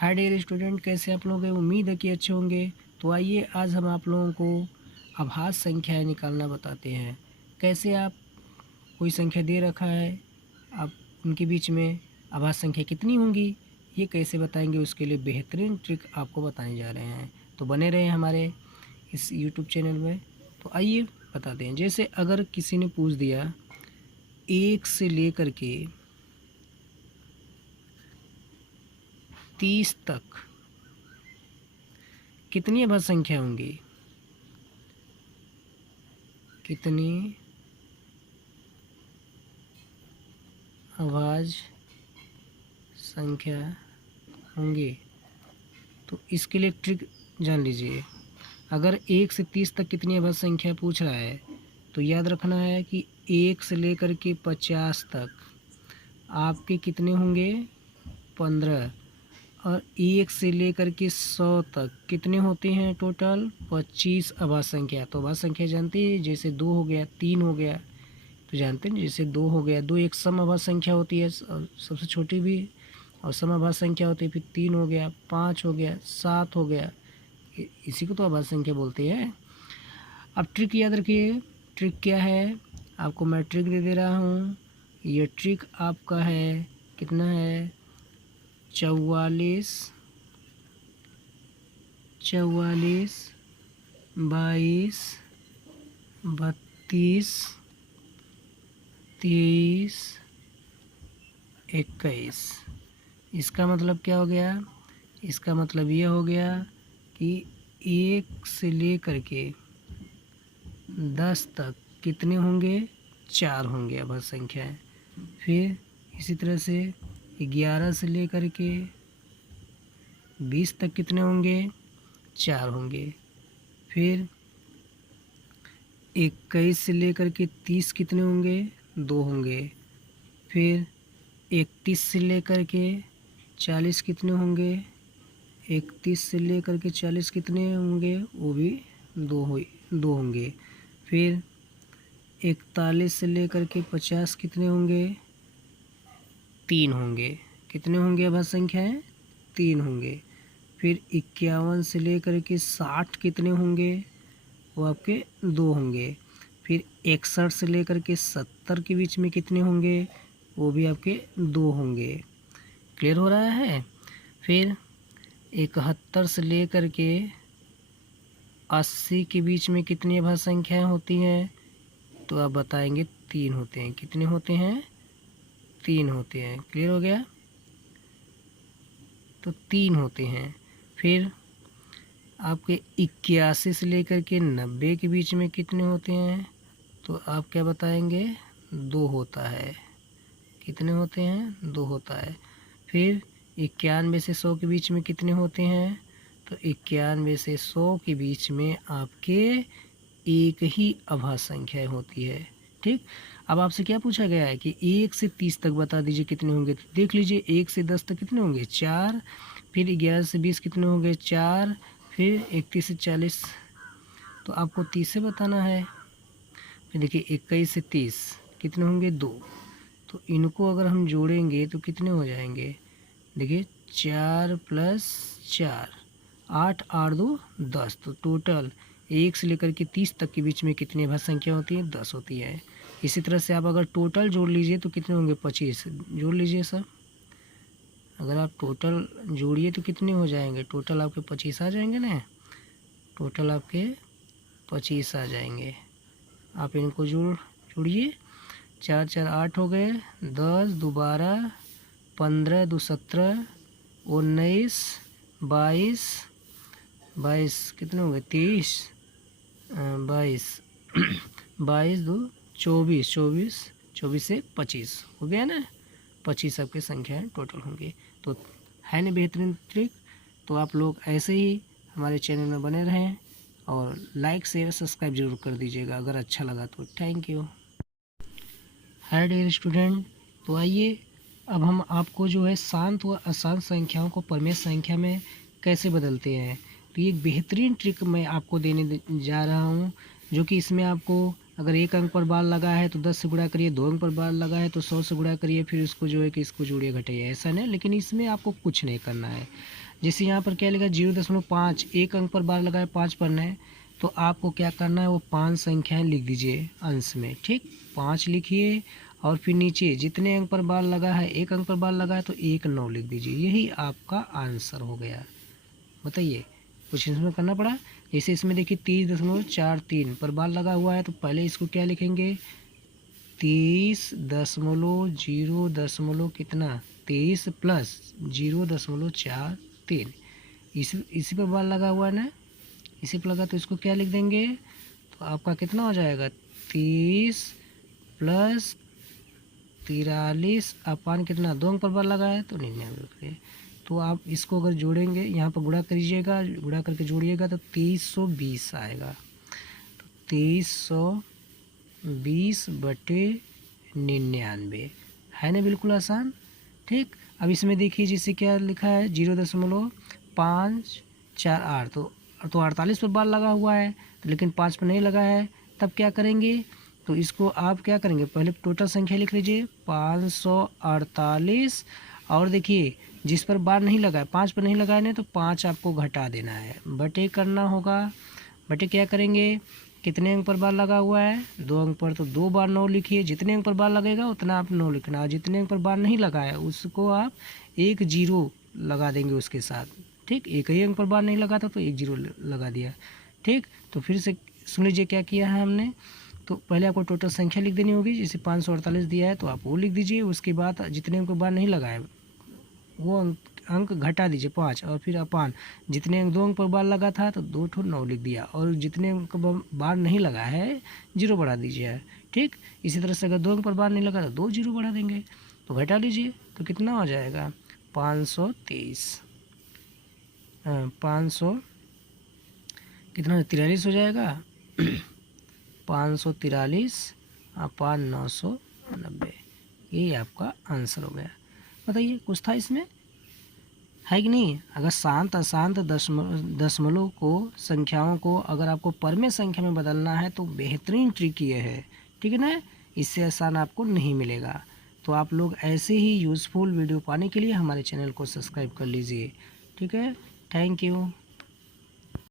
हाय dear student, कैसे आप लोग हैं? उम्मीद है कि अच्छे होंगे। तो आइए आज हम आप लोगों को अभाज्य संख्याएं निकालना बताते हैं। कैसे आप कोई संख्या दे रखा है, आप उनके बीच में अभाज्य संख्या कितनी होंगी ये कैसे बताएंगे, उसके लिए बेहतरीन ट्रिक आपको बताने जा रहे हैं। तो बने रहे हमारे इस यूट्यूब चैनल में। तो आइए बताते हैं। जैसे अगर किसी ने पूछ दिया 1 से लेकर के 30 तक कितनी अभाज्य संख्या होंगी, कितनी अभाज्य संख्या होंगी। तो इसके लिए एक ट्रिक जान लीजिए। अगर 1 से 30 तक कितनी अभाज्य संख्या पूछ रहा है तो याद रखना है कि 1 से लेकर के 50 तक आपके कितने होंगे, 15। और 1 से लेकर के 100 तक कितने होते हैं, टोटल 25 अभाज्य संख्या। तो अभाज्य संख्या जानते हैं, जैसे 2 हो गया, 3 हो गया, तो जानते हैं जैसे 2 हो गया, 2 एक सम अभाज्य संख्या होती है और सबसे छोटी भी, और सम अभाज्य संख्या होती है। फिर 3 हो गया, 5 हो गया, 7 हो गया, इसी को तो अभाज्य संख्या बोलते हैं। अब ट्रिक याद रखिए। ट्रिक क्या है, आपको मैं ट्रिक दे रहा हूँ। ये ट्रिक आपका है, कितना है, 44, 22, 32, 23, 21। इसका मतलब क्या हो गया, इसका मतलब ये हो गया कि 1 से लेकर के 10 तक कितने होंगे, 4 होंगे अभाज्य संख्याएं। फिर इसी तरह से 11 से लेकर के 20 तक कितने होंगे, 4 होंगे। फिर 21 से लेकर के 30 कितने होंगे, 2 होंगे। फिर 31 से लेकर के 40 कितने होंगे, 31 से लेकर के 40 कितने होंगे, वो भी 2 होंगे। फिर 41 से लेकर के 50 कितने होंगे, 3 होंगे। कितने होंगे अभाज्य संख्याएं, 3 होंगे। फिर 51 से लेकर के 60 कितने होंगे, वो आपके 2 होंगे। फिर 61 से लेकर के 70 के बीच में कितने होंगे, वो भी आपके 2 होंगे। क्लियर हो रहा है। फिर 71 से लेकर के 80 के बीच में कितनी अभाज्य संख्याएं होती हैं, तो आप बताएंगे 3 होते हैं। कितने होते हैं, 3 होते हैं। क्लियर हो गया, तो 3 होते हैं। फिर आपके 81 से लेकर के 90 के बीच में कितने होते हैं, तो आप क्या बताएंगे, 2 होता है। कितने होते हैं, 2 होता है। फिर 91 से 100 के बीच में कितने होते हैं, तो 91 से 100 के बीच में आपके एक ही अभाज्य संख्या होती है। ठीक। अब आपसे क्या पूछा गया है कि 1 से 30 तक बता दीजिए कितने होंगे। तो देख लीजिए, 1 से 10 तक कितने होंगे, 4। फिर 11 से 20 कितने होंगे, 4। फिर 31 से 40, तो आपको 30 से बताना है। फिर देखिए 21 से 30 कितने होंगे, 2। तो इनको अगर हम जोड़ेंगे तो कितने हो जाएंगे, देखिए 4 + 4, 8, 8 2 10। तो टोटल 1 से लेकर के 30 तक के बीच में कितनी अभाज्य संख्या होती है, 10 होती है। इसी तरह से आप अगर टोटल जोड़ लीजिए तो कितने होंगे, 25। जोड़ लीजिए सब, अगर आप टोटल जोड़िए तो कितने हो जाएंगे, टोटल आपके 25 आ जाएंगे ना। टोटल आपके 25 आ जाएंगे। आप इनको जोड़िए, 4 4 8 हो गए, 10 2 12, 15 2 17, 19 22, 22 कितने हो गए, 23, 22 22 2 24, 24 24 से 25 हो गया ना। 25 आपकी संख्याएँ टोटल होंगी। तो है ना बेहतरीन ट्रिक। तो आप लोग ऐसे ही हमारे चैनल में बने रहें और लाइक शेयर सब्सक्राइब जरूर कर दीजिएगा अगर अच्छा लगा तो। Thank you. Hi dear student, तो आइए अब हम आपको जो है शांत व अशांत संख्याओं को परमेय संख्या में कैसे बदलते हैं, तो ये एक बेहतरीन ट्रिक मैं आपको देने जा रहा हूँ। जो कि इसमें आपको अगर 1 अंक पर बार लगा है तो 10 से गुणा करिए, 2 अंक पर बार लगा है तो 100 से गुणा करिए, फिर इसको जो है कि इसको जोड़िए घटाइए, ऐसा नहीं। लेकिन इसमें आपको कुछ नहीं करना है। जैसे यहाँ पर क्या लिखा 0.5, एक अंक पर बार लगाए 5 पढ़ना है, तो आपको क्या करना है, वो 5 संख्याएं लिख दीजिए अंश में। ठीक, 5 लिखिए और फिर नीचे जितने अंक पर बार लगा है, एक अंक पर बार लगा है तो 1 9 लिख दीजिए। यही आपका आंसर हो गया। बताइए कुछ इसमें करना पड़ा। जैसे इसमें देखिए 30.43 पर बार लगा हुआ है, तो पहले इसको क्या लिखेंगे, 30.0 कितना 23 प्लस 0.43, इसी पर बार लगा हुआ है ना, इसी पर लगा, तो इसको क्या लिख देंगे, तो आपका कितना हो जाएगा 30 प्लस 43 अपान कितना 2 अंक पर बार लगा है तो 99। तो आप इसको अगर जोड़ेंगे, यहाँ पर गुणा करिएगा, गुणा करके जोड़िएगा तो 2320 आएगा। तो 2320 बटे 99 है ना, बिल्कुल आसान। ठीक, अब इसमें देखिए जैसे क्या लिखा है 0.548, तो 48 पर बार लगा हुआ है, तो लेकिन 5 पर नहीं लगा है, तब क्या करेंगे, तो इसको आप क्या करेंगे, पहले टोटल संख्या लिख लीजिए 548, और देखिए जिस पर बार नहीं लगा है, 5 पर नहीं लगा है ना, तो 5 आपको घटा देना है, बटे करना होगा। बटे क्या करेंगे, कितने अंक पर बार लगा हुआ है, 2 अंक पर, तो 2 बार 9 लिखिए, जितने अंक पर बार लगेगा उतना आप 9 लिखना, और जितने अंक पर बार नहीं लगा है उसको आप 1 0 लगा देंगे उसके साथ। ठीक, एक ही अंक पर बार नहीं लगा था तो 1 0 लगा दिया। ठीक, तो फिर से सुन लीजिए क्या किया है हमने। तो पहले आपको टोटल संख्या लिख देनी होगी, जैसे 548 दिया है तो आप वो लिख दीजिए, उसके बाद जितने अंक पर बार नहीं लगा है वो अंक घटा दीजिए 5, और फिर अपान जितने अंक 2 अंक पर बार लगा था तो 2 ठो 9 लिख दिया, और जितने अंक बार नहीं लगा है 0 बढ़ा दीजिए। ठीक, इसी तरह से अगर 2 अंक पर बार नहीं लगा तो 2 0 बढ़ा देंगे, तो घटा लीजिए तो कितना हो जाएगा 523, 500 कितना 43 हो जाएगा 543 अपान 990, यही आपका आंसर हो गया। बताइए कुछ था इसमें, है कि नहीं। अगर शांत अशांत दशमलव को संख्याओं को अगर आपको परमे संख्या में बदलना है तो बेहतरीन ट्रिक ये है, ठीक है ना, इससे आसान आपको नहीं मिलेगा। तो आप लोग ऐसे ही यूज़फुल वीडियो पाने के लिए हमारे चैनल को सब्सक्राइब कर लीजिए। ठीक है, थैंक यू।